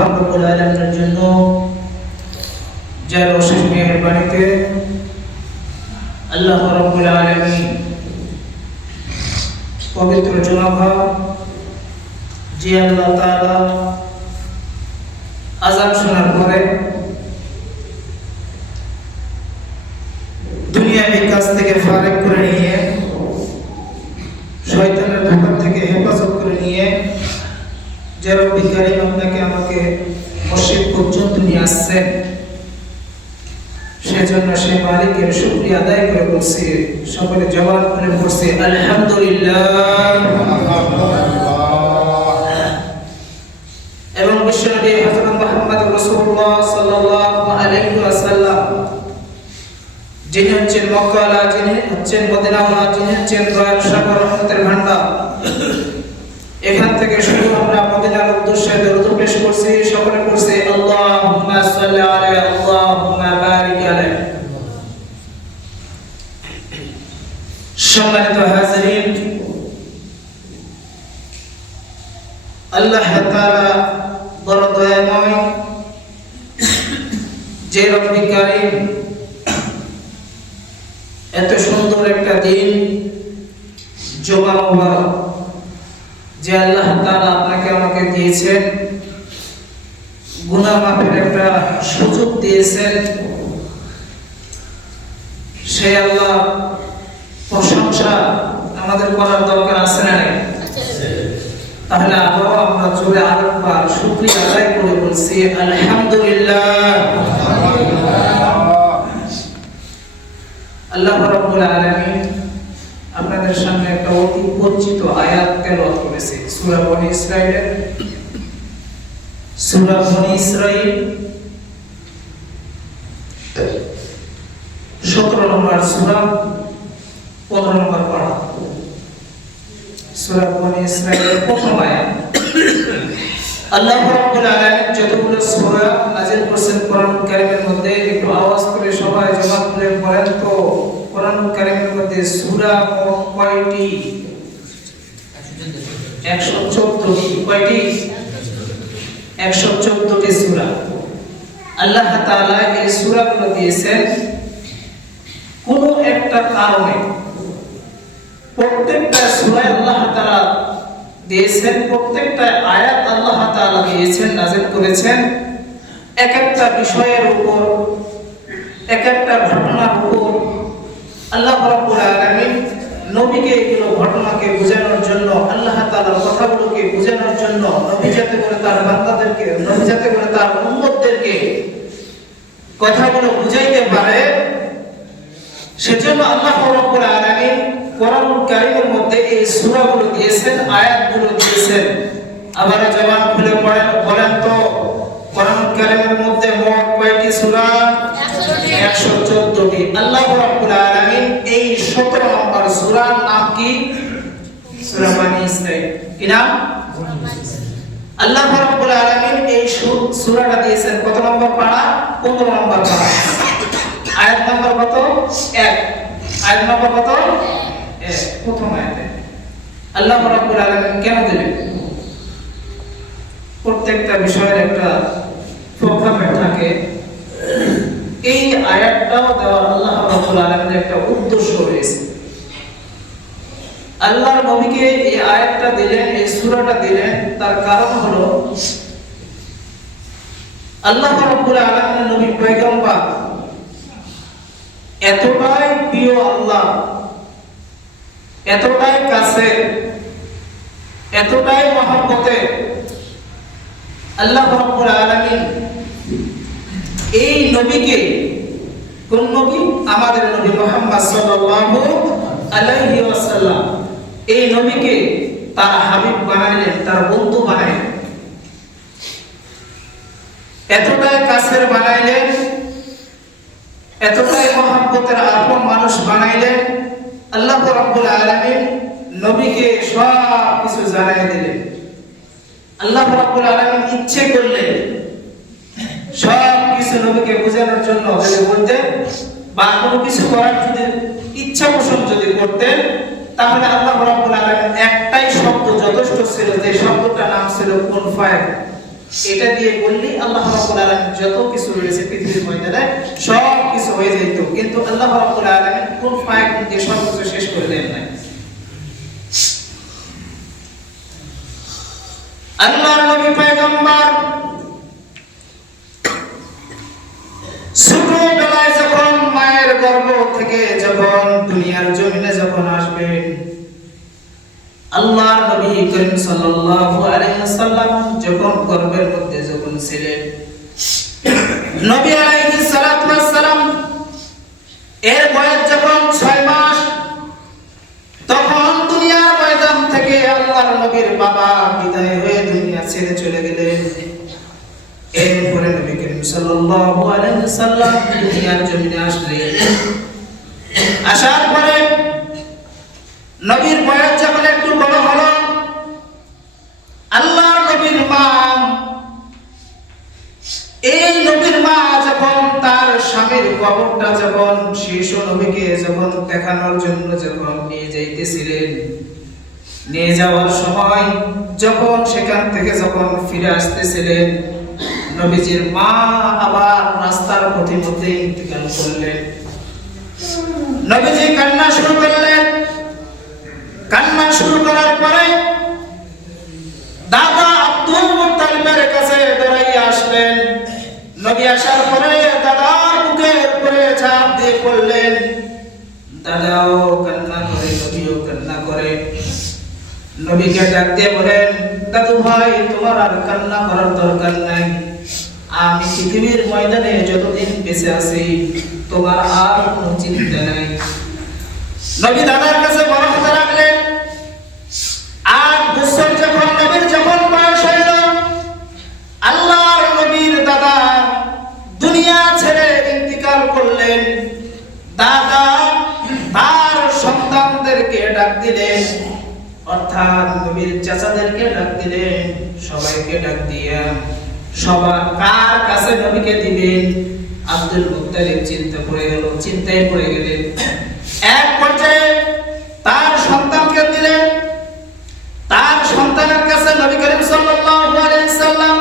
রব্বুল আলামিনের জন্য যার অশেষ মেহেরবানিতে আল্লাহ রব্বুল আলামিন পবিত্র জুমা যে আল্লাহ তাআলা আযান শোনার পরে দুনিয়ার কাছ থেকে ফারেক করে নিয়ে শয়তানের ধোঁকা থেকে হেফাজত করে নিয়ে যে রব্বুল কারীম আপনাকে আমাকে মসজিদ পর্যন্ত নিয়ে আসছেন, সেজন্য সে মালিকের শুকরিয়া আদায় করে বলছি, সকলে জবান করে বলছি আলহামদুলিল্লাহ। এবং বিশ্বনবী হযরত মুহাম্মদ রাসূলুল্লাহ সাল্লাল্লাহু আলাইহি ওয়াসাল্লাম যিনি হচ্ছেন মক্কাওয়ালা, যিনি হচ্ছেন মদিনাওয়ালা, যিনি হচ্ছেন দয়ার সাগর রহমতের ভান্ডার, এখান থেকে শুরু আমরা মদিনার উদ্দেশ্যে দরুদ পেশ করছি, সকলে করছি আল্লাহুম্মা সাল্লি আলাইহি আল্লাহুম্মা বারিক আলাইহি। সম্মানিত হাজিরিন, আল্লাহ তাআলা বড় দয়াময়, যে রব্বুল কারীম এত সুন্দর একটা দিন জুমা মুবারক যে আল্লাহ তাআলা আপনাকে আমাকে দিয়েছেন, গুনাহ মাফের একটা সুযোগ দিয়েছেন, সেই আল্লাহ প্রশংসা আমাদের করার দরকার আছে না? তাহলে আবারও আমরা জোরে আরেকবার শুকরিয়া আদায় করে বলছি আলহামদুলিল্লাহ। আল্লাহ রাব্বুল আলামিন আপনাদের সামনে একটা অতি পরিচিত আয়াত তেলাওয়াত করেছে, সূরা বনী ইসরাঈলের, সূরা বনী ইসরাঈল 17 নম্বর সূরা 15 নম্বর পারা, সূরা বনী ইসরাঈলের প্রথম আয়াত। আল্লাহ রাব্বুল আলামিন যতগুলো সূরা নাযিল করেছেন কোরআন কারীমের মধ্যে, একটু আওয়াজ করে সবাই জবাব দিয়ে পড়েন তো, কোরআন কারীমের মধ্যে সূরা কয়টি? 114টি। কয়টি? 114টি সূরা। আল্লাহ তাআলা এই সূরাগুলো দিয়েছেন কোন একটা কারণে। প্রত্যেকটা সূরায় আল্লাহ তাআলা দিয়েছেন, প্রত্যেকটা আয়াত আল্লাহ তাআলা দিয়েছেন, নাযিল করেছেন এক একটা বিষয়ের উপর, এক একটা ঘটনার উপর। আল্লাহ রাব্বুল আলামিন নবীকে এগুলো ঘটনাকে বোঝানোর জন্য, আল্লাহ তাআলার কথাগুলোকে বোঝানোর জন্য, নবী যাতে করে তার বান্দাদেরকে, নবী যাতে করে তার উম্মতদেরকে কথাগুলো বুঝাইতে পারে, সেজন্য আল্লাহ রাব্বুল আলামিন কোরআন কারীমের মধ্যে এই সূরাগুলো দিয়েছেন, আয়াতগুলো দিয়েছেন। আবার জবান খুলে বলেন তো, কোরআন কারীমের মধ্যে মোট কয়টি সূরা? 114টি। আল্লাহ রাব্বুল আলামিন এই 17 নম্বর সূরার নাম কি? সূরা বনী ইসরাঈল। কি নাম? আল্লাহ রাব্বুল আলামিন এই সূরাটা দিয়েছেন কত নম্বর পারা? 15 নম্বর পারা। আয়াত নম্বর কত? 1। আয়াত নম্বর কত? 1। প্রথম আয়াতে আল্লাহ রাব্বুল আলামিন কেন দিলেন? প্রত্যেকটা বিষয়ের একটা প্রোগ্রাম থাকে। এই আয়াতটাও দেওয়ার আল্লাহ রাব্বুল আলামিনের একটা উদ্দেশ্য রয়েছে। আল্লাহর নবীকে এই আয়াতটা দিলেন, এই সূরাটা দিলেন, তার কারণ হলো আল্লাহ রাব্বুল আলামিনের নবী পয়গম্বর এতটাই প্রিয় আল্লাহ, এতটাই কাছে, এতটাই মহব্বতে আল্লাহ রাব্বুল আলামিন এই নবীকে, কোন নবী? আমাদের নবী মুহাম্মদ সাল্লাল্লাহু আলাইহি ওয়াসাল্লাম, এই নবীকে তার হাবিব বানাইলেন, তার বন্ধু বানাইলেন, এতটাই কাছের বানাইলেন, এতটাই মহব্বতের আপন মানুষ বানাইলেন। আল্লাহ রাব্বুল আলামিন নবীকে সব কিছু জানাই দিলেন। আল্লাহ রাব্বুল আলামিন ইচ্ছে করলেন সব কিছু নবীকে বোঝানোর জন্য যদি বলতেন, বা কোনো কিছু করার যদি ইচ্ছা পোষণ যদি করতেন, তাহলে আল্লাহ রাব্বুল আলামিন একটাই শব্দ যথেষ্ট ছিল, যে শব্দটার নাম ছিল কুন ফায়াকুন। এটা দিয়ে বললি আল্লাহ রাব্বুল আলামিন যত কিছু রয়েছে পৃথিবীর ময়দানে সব কিছু হয়ে যেত, কিন্তু আল্লাহ রাব্বুল আলামিন কোন ফায়দা দিয়ে সব কিছু শেষ করে দেন নাই। আল্লাহর নবী পয়গম্বর ছোটবেলায় যখন মায়ের গর্ভ থেকে যখন দুনিয়ার জমিনে যখন আসবেন, আল্লাহর নবী করিম সাল্লাল্লাহু আলাইহি ওয়াসাল্লাম যখন গর্ভের মধ্যে যখন ছিলেন, নবী আলাইহিস সালাতু ওয়াস সালাম এর বয়স যখন 6 মাস, তখন দুনিয়ার ময়দান থেকে আল্লাহর নবীর বাবা বিদায় হয়ে দুনিয়া ছেড়ে চলে গেলেন। এরপরে নবী করিম সাল্লাল্লাহু আলাইহি ওয়াসাল্লাম দুনিয়ার জমিনে আসলেন। আসার পরে নবীর বয়স যখন একটু বড় হলো, আল্লাহর নবীর মা, এই নবীর মা যখন তার স্বামীর কবরটা যখন শিশু নবীকে যখন দেখানোর জন্য যখন নিয়ে যাইতেছিলেন, নিয়ে যাওয়ার সময় যখন সেখান থেকে যখন ফিরে আসতেছিলেন, নবীজির মা আবার রাস্তার পথে ইন্তেকাল করলেন। নবীজি কান্না শুরু করলেন। কান্না শুরু করার পরে দাদা আব্দুল মুত্তালিবের কাছে দৌড়াইয়া আসলেন। নবী আসার পরে দাদার বুকের উপরে ঝাঁপ দিয়ে পড়লেন। দাদাও কান্না করে, নবীও কান্না করে। নবীকে ডাক দিয়ে বলেন, দাদু ভাই তোমার আর কান্না করার দরকার নাই, আমি পৃথিবীর ময়দানে যতদিন বেঁচে আছি তোমার আর কোনো চিন্তা নাই। নবী দাদার কাছে বড় হতে লাগলেন। 8 বছর যখন নবীর যখন বয়স হইল, আল্লাহর নবীর দাদা দুনিয়া ছেড়ে ইন্তিকাল করলেন। দাদা তার সন্তানদেরকে ডাক দিলেন, অর্থাৎ নবীর চাচাদেরকে ডাক দিলেন। সবাইকে ডাক দিয়া সবার কার কাছে নবীকে দিবেন, আব্দুল মুত্তালিব চিন্তায় পড়ে গেলেন। এক পর্যায়ে তার সন্তানকে দিলেন। তার সন্তানের কাছে নবী করিম সাল্লাল্লাহু আলাইহি সাল্লাম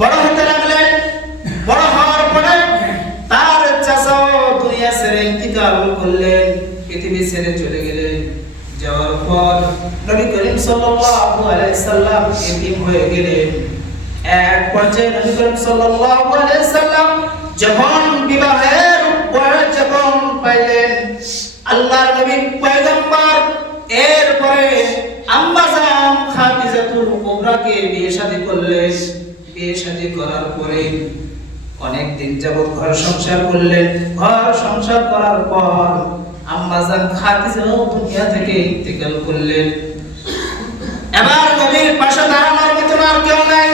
বড় হতে লাগলেন। বড় হওয়ার পরে তার চাচাও দুনিয়া ছেড়ে ইন্তিকাল করলেন, পৃথিবী ছেড়ে চলে গেলেন। যাওয়ার পর নবী করিম সাল্লাল্লাহু আলাইহি সাল্লাম এতিম হয়ে গেলেন। এক পর্যায়ে নবী করিম সাল্লাল্লাহু আলাইহি সাল্লাম যখন বিবাহের বয়স যখন পাইলেন, আল্লাহর নবী পয়গম্বর এরপরে আম্মা জান খাদিজাতুল কুবরাকে বিয়ে শাদী করলেন। বিয়ে শাদী করার পরে অনেক দিন যাবত ঘর সংসার করলেন। ঘর সংসার করার পর আম্মা জান খাদিজাও দুনিয়া থেকে ইন্তেকাল করলেন। এবার নবীর পাশে দাঁড়ানোর মতো আর কেউ নাই।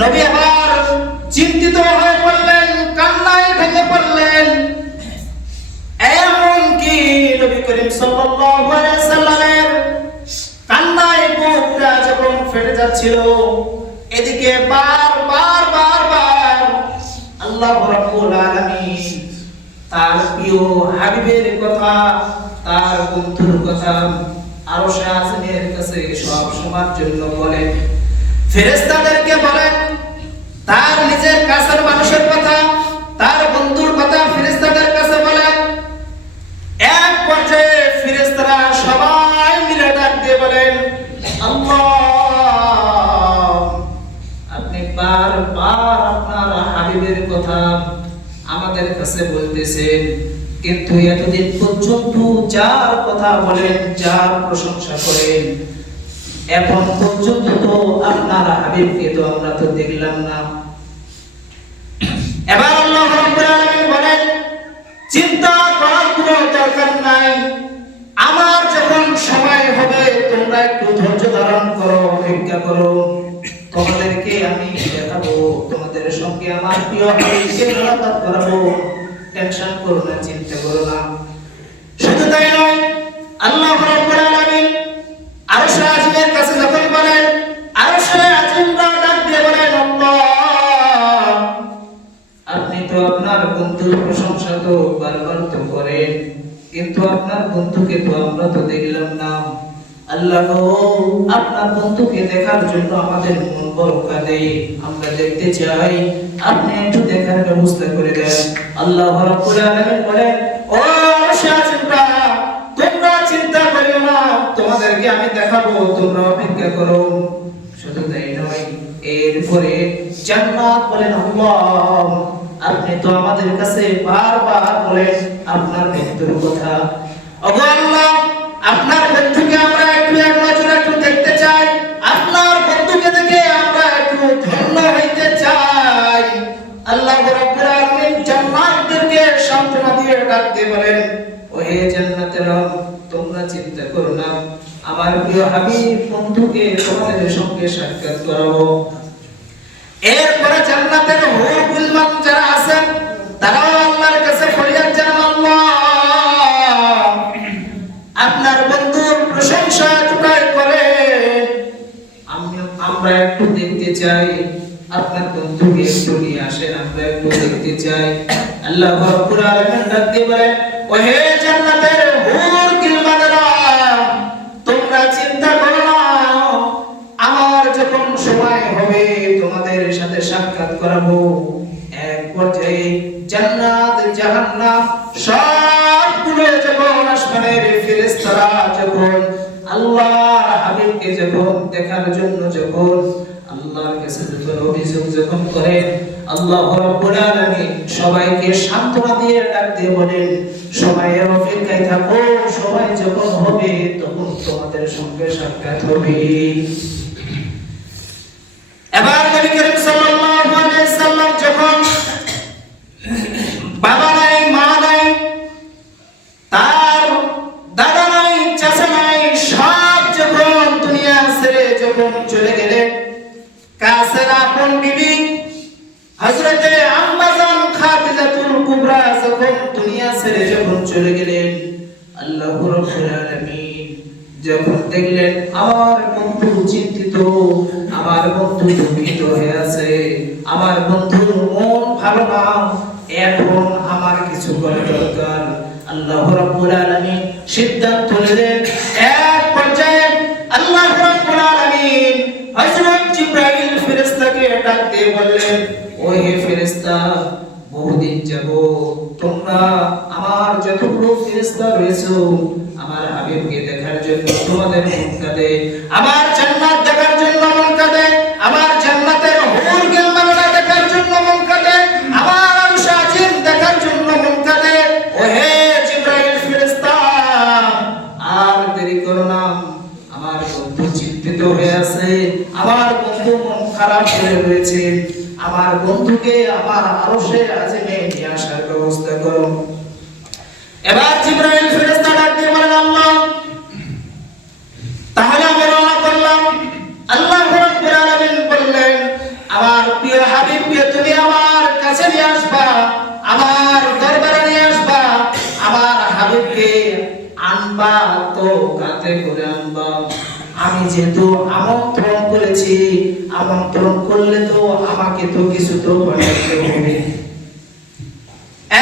নবী আবার চিন্তিত হয়ে পড়লেন, কান্নায় ভেঙে পড়লেন। এমন কি নবী করিম সাল্লাল্লাহু আলাইহি সাল্লামের কান্নায় বুকটা যখন ফেটে যাচ্ছিল, এদিকে বারবার আল্লাহ রাব্বুল আলামিন তার প্রিয় হাবিবের কথা, তার বন্ধুর কথা আরশে আজিমের কাছে সব সময়ের জন্য বলেন। ফেরেশতাদেরকে বলেন, তার নিজের কাছের মানুষের কথা, তার বন্ধুর কথা ফেরেশতাদের কাছে বলেন। এক পর্যায়ে ফেরেশতারা সবাই মিলে ডাক দিয়ে বলেন, আল্লাহ আপনি বারবার আপনার হাবিবের কথা আমাদের কাছে বলতেছেন, কিন্তু এতদিন পর্যন্ত যার কথা বলেন, যার প্রশংসা করেন, এখন পর্যন্ত তো আপনার হাবিবকে তো আমরা তো দেখলাম না। এবার আল্লাহ রাব্বুল আলামিন বলেন, চিন্তা করার কোনো দরকার নাই, আমার যখন সময় হবে তোমরা একটু ধৈর্য ধারণ করো, অপেক্ষা করো, তোমাদেরকে আমি দেখাবো, তোমাদের সঙ্গে আমার প্রিয় হাবিবকে মুলাকাত করাবো, টেনশন করো না, চিন্তা করো না। শুধু তাই নয়, আল্লাহ রাব্বুল আলামিন আরশে আজিমের কাছে যখন বলেন, আরশে আজিমরা ডাক দিয়ে বলেন, আল্লাহ আপনি তো আপনার বন্ধুর প্রশংসা তো বারবার তো করেন, কিন্তু আপনার বন্ধুকে তো আমরা তো দেখলাম না। আল্লাহ গো, আপনার বন্ধুকে দেখার জন্য আমাদের মন বড় কাঁদে, আমরা দেখতে চাই, আপনি একটু দেখার ব্যবস্থা করে দেন। আল্লাহ রাব্বুল আলামিন বলেন, ও শাচিন্তা, তোমরা চিন্তা করিও না, তোমাদেরকে আমি দেখাবো, তোমরা অপেক্ষা করো। শুধু তাই নয়, এরপরে জান্নাত বলেন, আল্লাহ আপনি তো আমাদের কাছে বারবার বলেন আপনার বন্ধুর কথা। ওগো আল্লাহ, আপনার বন্ধুকে আমরা একটু এক নজরে একটু দেখতে চাই, আপনার বন্ধুকে দেখে আমরা একটু ধন্য হইতে চাই। আল্লাহ রাব্বুল আলামিন জান্নাতদেরকে সান্ত্বনা দিয়ে ডাক দিয়ে বলেন, ও হে জান্নাতেরা, তোমরা চিন্তা করো না, আমার প্রিয় হাবিব বন্ধুকে তোমাদের সঙ্গে সাক্ষাৎ করাবো। এরপরে জান্নাতের হুর গুলমান যারা আছেন তারাও আল্লাহর কাছে ফরিয়াদ জানান, আল্লাহ আপনার বন্ধুর প্রশংসা টুকাই করে, আমরা একটু দেখতে চাই, আপনার বন্ধুকে একটু নিয়ে আসেন, আমরা একটু দেখতে চাই। আল্লাহ রাব্বুল আলামিন ডাক দিয়ে বলেন, ও হে জান্নাতের হুর গুলমানরা, তোমরা চিন্তা করো না, আমার যখন সময় হবে তোমাদের সাথে সাক্ষাৎ করাবো। এক পর্যায়ে জান্নাত জাহান্নাম সবগুলো যখন আসমানের ফেরেশতারা যখন আল্লাহর হাবিবকে যখন দেখার জন্য যখন আল্লাহর কাছে যখন অভিযোগ যখন করে, আল্লাহ রাব্বুল আলামিন সবাইকে সান্ত্বনা দিয়ে ডাক দিয়ে বলেন, সবাই অপেক্ষায় থাকো, সবাই যখন হবে তখন তোমাদের সঙ্গে সাক্ষাৎ হবে। এবার নবী করিম সাল্লাল্লাহু আলাইহি সাল্লাম যখন বাবা নাই, মা নাই, তার দাদা নাই, চাচা নাই, সব যখন দুনিয়া ছেড়ে যখন চলে গেলেন, কাছের আপন বিবি হযরতে আম্মা জান খাদিজাতুল কুবরা যখন দুনিয়া ছেড়ে যখন চলে গেলেন, আল্লাহ রাব্বুল আলামিন যখন দেখলেন আমার বন্ধু চিন্তিত, আমার বন্ধু দুঃখিত হয়ে আছে, আমার বন্ধুর মন ভালো না, এখন আমার কিছু করা দরকার। আল্লাহ রাব্বুল আলামিন সিদ্ধান্ত নিলেন, এক পর্যায়ে আল্লাহ রাব্বুল আলামিন হযরত জিবরাইল ফেরেশতাকে ডাক দিয়ে বললেন, ও হে ফেরেশতা, বহুদিন যাবত তোমরা আমার যতগুলো ফেরেশতা রয়েছে আমার হাবিবকে দেখার জন্য তোমাদের মন কাঁদে, আমার জান্নাত দেখার জন্য মন কাঁদে, আমার জান্নাতের হুর গিলমানরা দেখার জন্য মন কাঁদে, আমার আরশাজিম দেখার জন্য মন কাঁদে। ও হে জিবরাইল ফেরেশতা, আর দেরি করো না, আমার বন্ধু চিন্তিত হয়ে আছে, আমার বন্ধু মন খারাপ হয়ে রয়েছে, আমার বন্ধুকে আমার আরশে আজিমে নিয়ে আসার ব্যবস্থা করো। এবার জিবরাইল ফেরেশতা ডাক দিয়ে বলেন, আল্লাহ তাহলে আমি রওনা করলাম। আল্লাহ রাব্বুল আলামিন বললেন, আমার প্রিয় হাবিবকে তুমি আমার কাছে নিয়ে আসবা, আমার দরবারে নিয়ে আসবা, আমার হাবিবকে আনবা, তো কাতে করে আনবা, আমি যেহেতু আমন্ত্রণ করেছি, আমন্ত্রণ করলে তো আমাকে তো কিছু তো বানাতে হবে।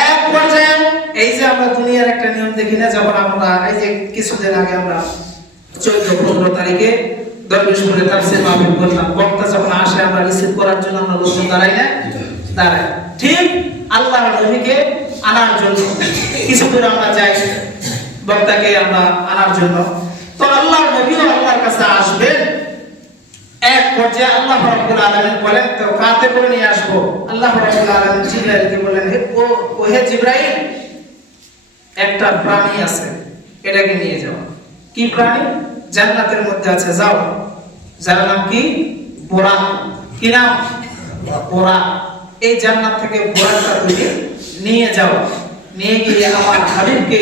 এক পর্যায়ে এই যে আমরা দুনিয়ার একটা নিয়ম দেখি না, যখন আমরা এই যে কিছুদিন আগে আমরা 14-15 তারিখে দরবেশপুরে তাফসীর মাহফিল করলাম, বক্তা যখন আসে আমরা রিসিভ করার জন্য আমরা লোকজন দাঁড়াই না, দাঁড়াই, ঠিক আল্লাহর নবীকে আনার জন্য কিছু দূর আমরা যাই, বক্তাকে আমরা আনার জন্য। তো আল্লাহর নবীও আল্লাহর কাছে আসবেন। এক পর্যায়ে আল্লাহ রাব্বুল আলামিন বলেন, তো কাতে করে নিয়ে আসবো? আল্লাহ রাব্বুল আলামিন জিবরাইলকে বলেন, হে জিবরাইল, একটা প্রাণী আছে, এটাকে নিয়ে যাও। কি প্রাণী? জান্নাতের মধ্যে আছে, যাও। যার নাম কি? বোরাক। কি নাম? বোরাক। এই জান্নাত থেকে বোরাকটা তুমি নিয়ে যাও, নিয়ে গিয়ে আমার হাবিবকে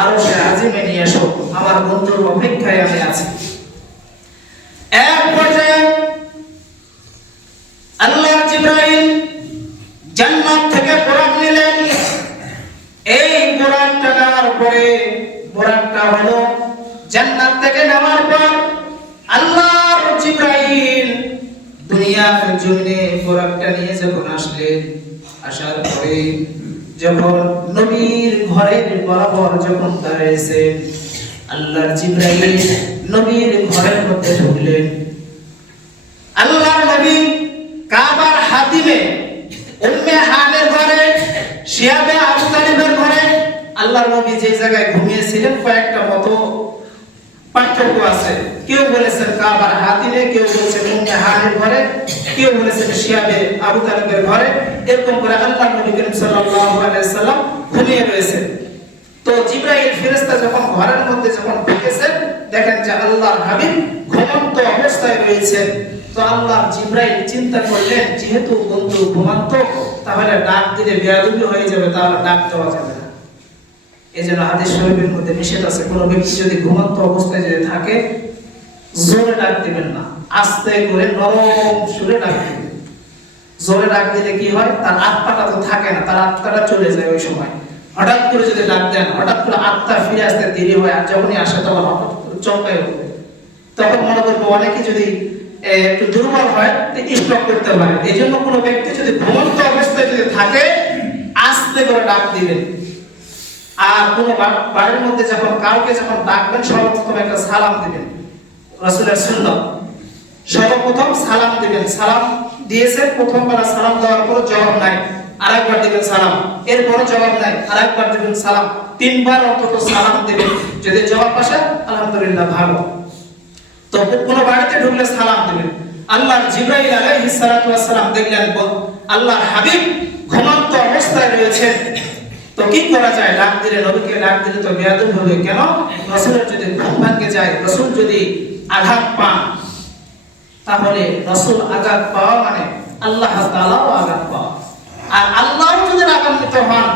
আরশে আজিমে নিয়ে এসো, আমার বন্ধুর অপেক্ষায় আমি আছি। এক পর্যায়ে আল্লাহ জিবরাইল জান্নাত থেকে বোরাক নিলেন। এই বোরাকটা নেওয়ার পরে, বোরাকটা হলো জান্নাত থেকে নেওয়ার পর আল্লাহর জিবরাইল দুনিয়ার জমিনে বোরাকটা নিয়ে যখন আসলেন, আসার পরে যখন নবীর ঘরের বরাবর যখন দাঁড়িয়েছেন, আল্লাহর জিবরাইল নবীর ঘরের মধ্যে ঢুকলেন। আল্লাহর নবী কাবার হাতিমে উম্মে হানের ঘরে, শিয়াবে আবু তালিবের ঘরে আল্লাহর নবী যে জায়গায় ঘুমিয়েছিলেন কয়েকটা মতো পার্থক্য আছে। কেউ বলেছেন কাবার হাতিমে, কেউ বলেছেন উম্মে হানের ঘরে, কেউ বলেছেন শিয়াবে আবু তালিবের ঘরে। এরকম করে আল্লাহর নবী করিম সাল্লাল্লাহু আলাইহি সাল্লাম ঘুমিয়ে রয়েছেন। তো জিবরাইল ফেরেশতা যখন ঘরের মধ্যে যখন ঢুকেছেন, দেখেন যে আল্লাহর হাবিব ঘুমন্ত অবস্থায় রয়েছেন। তো আল্লাহ জিবরাইল চিন্তা করলেন, যেহেতু বন্ধু ঘুমন্ত, তাহলে ডাক দিলে বেয়াদবি হয়ে যাবে, তাহলে ডাক দেওয়া যাবে না। এজন্য হাদিস শরীফের মধ্যে নিষেধ আছে, কোনো ব্যক্তি যদি ঘুমন্ত অবস্থায় যদি থাকে জোরে ডাক দিবেন না, আস্তে করে নরম সুরে ডাক দিবেন। জোরে ডাক দিলে কি হয়, তার আত্মাটা তো থাকে না, তার আত্মাটা চলে যায় ওই সময়। হঠাৎ করে যদি ডাক দেন, হঠাৎ করে আত্মা ফিরে আসতে দেরি হয়, আর যখনই আসে তখন হঠাৎ করে চমকায় উঠবে। তখন মনে করবো অনেকে যদি একটু দুর্বল হয় স্ট্রোক করতে পারে। এই জন্য কোনো ব্যক্তি যদি ঘুমন্ত অবস্থায় যদি থাকে আস্তে করে ডাক দিবেন। আর কোনো বাড়ির মধ্যে যখন কাউকে যখন ডাকবেন, সর্বপ্রথম একটা সালাম দিবেন। রাসূলের সুন্নাত, সর্বপ্রথম সালাম দিবেন। সালাম দিয়েছেন, প্রথমবার সালাম দেওয়ার পর জবাব নাই, আরেকবার দিবেন সালাম, এরপর জবাব নাই, আরেকবার দিবেন সালাম, তিনবার অন্তত সালাম দিবেন। যদি জবাব আসে আলহামদুলিল্লাহ, ভালো। তো কোন বাড়িতে ঢুকলে সালাম দিবেন। আল্লাহর জিবরাইল আলাইহিস সালাতু ওয়াস সালাম দেখলেন আল্লাহর হাবিব ঘুমন্ত অবস্থায় রয়েছেন। তো কি করা যায়, ডাক দিলে, নবীকে ডাক দিলে তো বেয়াদবি হবে। কেন? রাসূলের যদি ঘুম ভেঙে যায়, রাসূল যদি আঘাত পান, তাহলে রাসূল আঘাত পাওয়া মানে আল্লাহ তাআলাও আঘাত পাওয়া। আর আল্লাহ যদি রাগান্বিত হন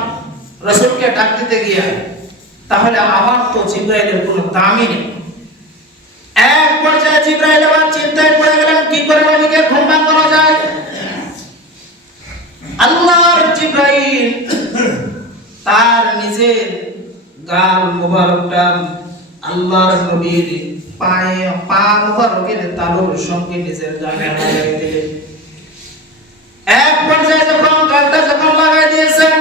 রাসূলকে ডাক দিতে গিয়ে, তাহলে আমার তো জিবরাইলের কোনো দামই নেই। এক পর্যায়ে জিবরাইল আবার চিন্তায় পড়ে গেলেন, কি করে নবীকে ঘুম ভাঙানো যায়। আল্লাহর জিবরাইল তার নিজের গাল মোবারকটা আল্লাহর নবীর পায়ে, পা মোবারকের তালুর সঙ্গে নিজের গালে লাগাই দিলেন। এক পর্যায়ে যখন গালটা যখন লাগাই দিয়েছেন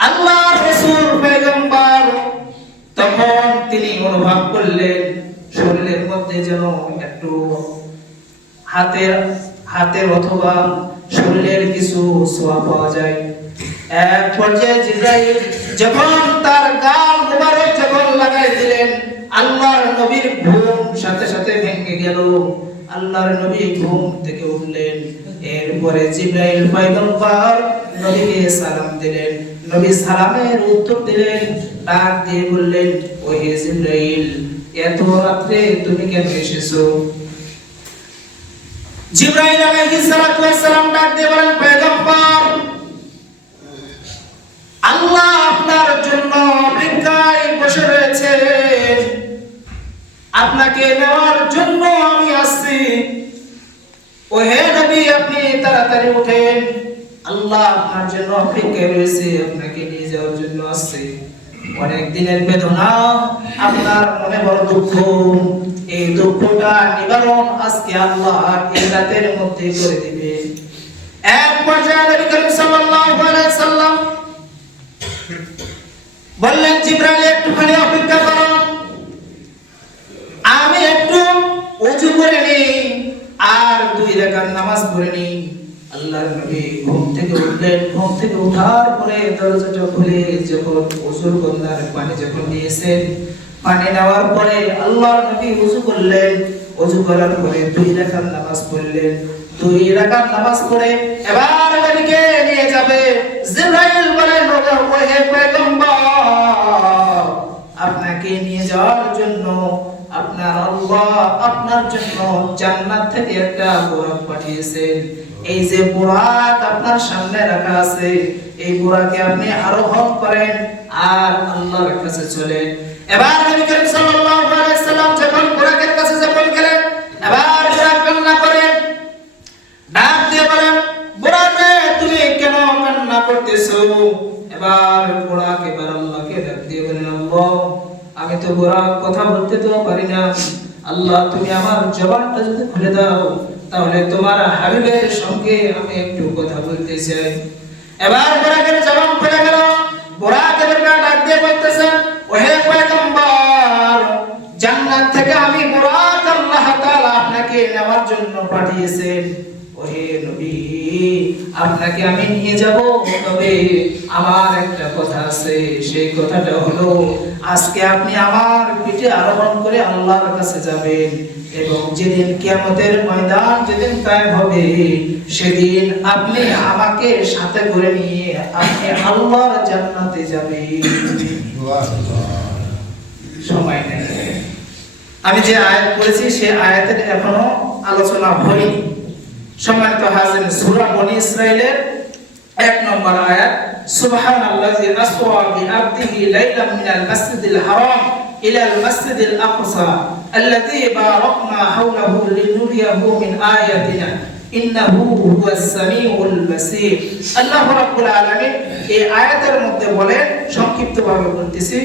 আল্লাহর রাসূল পয়গম্বর, তখন তিনি অনুভব করলেন শরীরের মধ্যে যেন একটু হাতের অথবা শরীরের কিছু ছোঁয়া পাওয়া যায়। এক পর্যায়ে জিবরাইল যখন তার গাল মোবারক যখন লাগাই দিলেন, আল্লাহর নবীর ঘুম সাথে সাথে ভেঙে গেল। আল্লাহর নবী ঘুম থেকে উঠলেন। এরপরে জিবরাইল পয়গম্বর নবীকে সালাম দিলেন। নবী সালামের উত্তর দিলেন, ডাক দিয়ে বললেন, ও হে জিবরাইল, এত রাতে তুমি কেন এসেছো? জিবরাইল আলাইহিস সালাতু ওয়াস সালাম ডাক দিয়ে বলেন, পয়গম্বর, আল্লাহ আপনার জন্য অপেক্ষায় বসে রয়েছে, আপনাকে নেওয়ার জন্য আমি আসছি। ও হে নবী, আপনি তাড়াতাড়ি উঠেন, আল্লাহ আপনার জন্য অপেক্ষায় রয়েছে, আপনাকে নিয়ে যাওয়ার জন্য আসছে। অনেক দিনের বেদনা, আপনার মনে বড় দুঃখ, এই দুঃখটা নিবারণ আজকে আল্লাহ এই রাতের মধ্যে করে দিবে। এক পর্যায়ে নবী করিম সাল্লাল্লাহু আলাইহি সাল্লাম বললেন, জিবরাইল একটুখানি অপেক্ষা করো, আমি একটু ওযু করে নিই আর 2 রাকাত নামাজ পড়ে নিই। আল্লাহর নবী ঘুম থেকে উঠলেন। ঘুম থেকে ওঠার পরে দরজাটা খুলে যখন ওযুর বন্দার পানি যখন নিয়েছেন, পানি নেওয়ার পরে আল্লাহর নবী ওযু করলেন। ওযু করার পরে 2 রাকাত নামাজ পড়লেন। 2 রাকাত নামাজ পড়ে এবার নবীকে নিয়ে যাবে। জিবরাইল বলেন, ও হে পয়গম্বর, আপনাকে নিয়ে যাওয়ার জন্য আপনার আল্লাহ আপনার জন্য জান্নাত থেকে একটা বুরাক পাঠিয়েছেন। এই যে বুরাক আপনার সামনে রাখা আছে, এই বুরাকে আপনি আরোহণ করেন আর আল্লাহর কাছে চলেন। এবার নবী করিম সাল্লাল্লাহু আলাইহি সাল্লাম যখন বুরাকের কাছে যখন গেলেন, এবার বুরাক কান্না করে ডাক দিয়ে বলেন, বুরাক রে, তুমি কেন কান্না করতেছো? এবার বুরাক এবার আল্লাহকে ডাক দিয়ে বলেন, আল্লাহ, আমি তো বুরাক কথা বলতে তো পারি না, আল্লাহ তুমি আমার জবানটা যদি খুলে দাও তাহলে তোমার হাবিবের সঙ্গে আমি একটু কথা বলতে চাই। এবার বুরাকের জবান খুলে গেল। বুরাক এবার ডাক দিয়ে বলতেছেন, ও হে পয়গম্বর, জান্নাত থেকে ওহে নবী, আপনাকে আমি নিয়ে যাব, তবে আমার একটা কথা আছে। সেই কথাটা হলো, আজকে আপনি আমার পিঠে আরোহণ করে আল্লাহর কাছে যাবেন, এবং যেদিন কিয়ামতের ময়দান যেদিন কায়েম হবে, সেদিন আপনি আমাকে সাথে করে নিয়ে আপনি আল্লাহর জান্নাতে যাবেন। সময় নেই, আমি যে আয়াত পড়েছি সে আয়াতের এখনো আলোচনা হয়নি। সম্মানিত হাজির, সূরা বনী ইসরাইলের 1 নম্বর আয়াত, সুবহানাল্লাযী আসরা বিআবদিহি লাইলাম মিনাল মাসজিদিল হারাম ইলাল মাসজিদিল আকসা আল্লাযী বারাকনা হাওলাহু লিনুরিয়াহু মিন আয়াতিনা ইন্নাহু হুয়াস সামিউল বাসীর। আল্লাহ রাব্বুল আলামিন এই আয়াতের মধ্যে বলেন, সংক্ষিপ্তভাবে বলতেছি,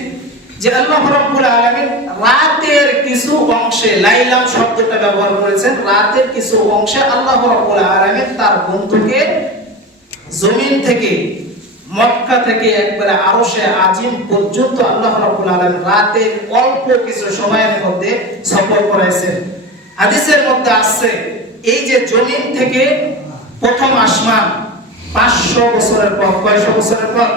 যে আল্লাহ রাব্বুল আলামিন রাতের কিছু অংশে, লাইলাম শব্দটা ব্যবহার করেছেন, রাতের কিছু অংশে আল্লাহ রাব্বুল আলামিন তার বন্ধুকে জমিন থেকে, মক্কা থেকে একবারে আরশে আজিম পর্যন্ত আল্লাহ রাব্বুল আলামিন রাতের অল্প কিছু সময়ের মধ্যে সফর করাইছেন। হাদিসের মধ্যে আছে, এই যে জমিন থেকে প্রথম আসমান 500 বছরের পর, কয়শো বছরের পর?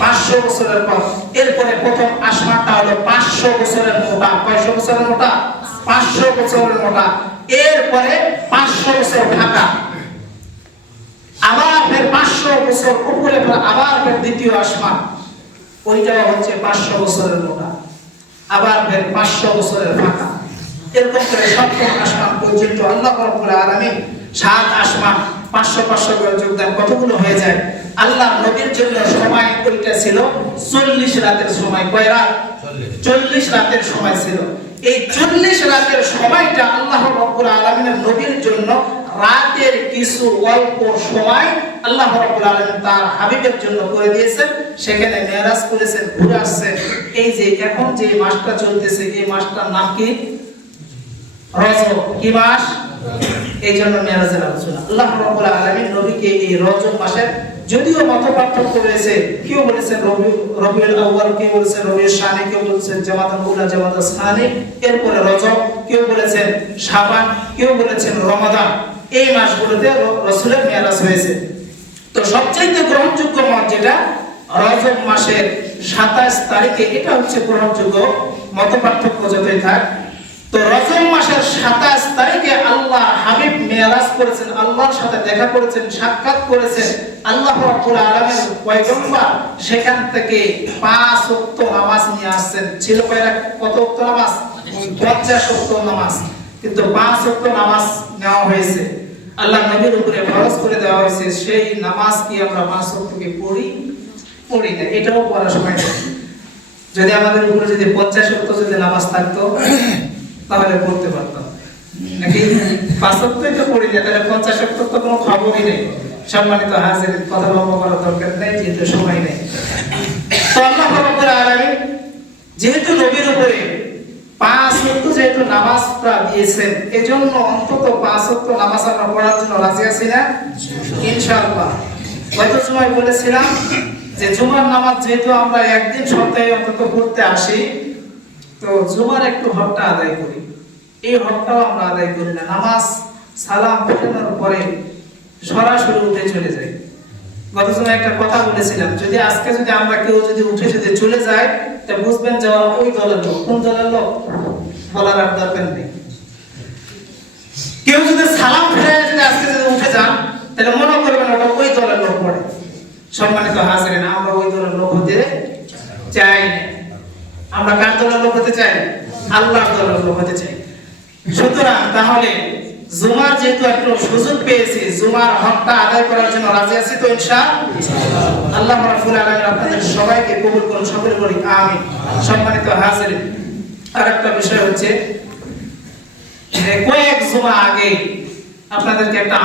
500 বছরের পর। এরপরে প্রথম আসমানটা হলো 500 বছরের মোটা। কয়শো বছরের মোটা? 500 বছরের মোটা। এরপরে 500 বছর ঢাকা, আবার ফের 500 বছর উপরে, আবার ফের দ্বিতীয় আসমান, ওইটাও হচ্ছে 500 বছরের মোটা, আবার ফের 500 বছরের ফাঁকা। এরকম করে সপ্তম আসমান পর্যন্ত আল্লাহ রাব্বুল আলামিন 7 আসমান 500 করে যোগদান কতগুলো হয়ে যায়। আল্লাহ নবীর জন্য সময় ওইটা ছিল 40 রাতের সময়। কয় রাত? 40 রাতের সময় ছিল। এই 40 রাতের সময়টা আল্লাহ রাব্বুল আলামিনের নবীর জন্য রাতের কিছু অল্প সময় আল্লাহ রাব্বুল আলামিন তার হাবিবের জন্য করে দিয়েছেন। সেখানে মেরাজ করেছেন, ঘুরে আসছেন। এই যে এখন যে মাসটা চলতেছে, এই মাসটার নাম কি? রজব। কি মাস? এই জন্য মেরাজের আলোচনা। আল্লাহ রাব্বুল আলামিন নবীকে এই রজব মাসের, যদিও মত পার্থক্য রয়েছে, কেউ বলেছেন রবিউল আউয়াল, কেউ বলেছেন রবিউল শানি, কেউ বলেছেন জামাতুল উলা, জামাতুল সানি, এরপরে রজব, কেউ বলেছেন শাবান, কেউ বলেছেন রমাদান। এই মাসগুলোতে রাসূলের মেরাজ হয়েছে। তো সবচেয়ে গ্রহণযোগ্য মাস যেটা রজব মাসের 27 তারিখে, এটা হচ্ছে গ্রহণযোগ্য, মত পার্থক্য যতই থাক। তো রজব মাসের 27 তারিখে আল্লাহ হাবিব মেরাজ করেছেন, আল্লাহর সাথে দেখা করেছেন, সাক্ষাৎ করেছেন। আল্লাহ রাব্বুল আলামিন পয়গম্বর সেখান থেকে 5 ওয়াক্ত নামাজ নিয়ে আসছেন। ছিল কত ওয়াক্ত নামাজ? 50 ওয়াক্ত নামাজ, কিন্তু 5 ওয়াক্ত নামাজ নেওয়া হয়েছে, আল্লাহ নবীর উপরে ফরজ করে দেওয়া হয়েছে। সেই নামাজ কি আমরা 5 ওয়াক্তকে পড়ি না? এটাও পড়ার সময় নেই। যদি আমাদের উপরে যদি 50 ওয়াক্ত যদি নামাজ থাকতো তাহলে পড়তে পারতাম, নাকি? 5 ওয়াক্তই তো পড়ি না, তাহলে 50 ওয়াক্ত তো কোনো খবরই নেই। সম্মানিত হাজির, কথা লম্বা করার দরকার নেই, যেহেতু সময় নেই। তো আল্লাহ রাব্বুল আলামিন যেহেতু নবীর উপরে 5 ওয়াক্ত যেহেতু নামাজটা দিয়েছেন, এজন্য অন্তত 5 ওয়াক্ত নামাজ আমরা পড়ার জন্য রাজি আছি না? ইনশাআল্লাহ। গত সময় বলেছিলাম যে জুমার নামাজ যেহেতু আমরা একদিন সপ্তাহে অন্তত পড়তে আসি, তো জুমার একটু হকটা আদায় করি। এই হকটাও আমরা আদায় করি না। নামাজ সালাম ফেরানোর পরে সরাসরি উঠে চলে যাই। গত সময় একটা কথা বলেছিলাম, যদি আজকে যদি আমরা কেউ যদি উঠে যদি চলে যায়, তা বুঝবেন যে ওই দলের লোক। কোন দলের লোক বলার আর দরকার নেই। কেউ যদি সালাম ফেরায় যদি আজকে যদি উঠে যান, তাহলে মনে করবেন ওটা ওই দলের লোক পড়ে। সম্মানিত হাজিরিন, আমরা ওই দলের লোক হতে চাই না। আমরা কার দলের লোক হতে চাই? আল্লাহর দলের লোক হতে চাই। সুতরাং তাহলে জুমার যেহেতু একটু সুযোগ পেয়েছি, জুমার হকটা আদায় করার জন্য রাজি আছি তো ইনশাআল্লাহ। আল্লাহ রাব্বুল আলামিন আপনাদের সবাইকে কবুল করুন, সকলে বলি আমিন। সম্মানিত হাজিরিন, আরেকটা বিষয় হচ্ছে, কয়েক জুমা আগে আপনাদেরকে একটা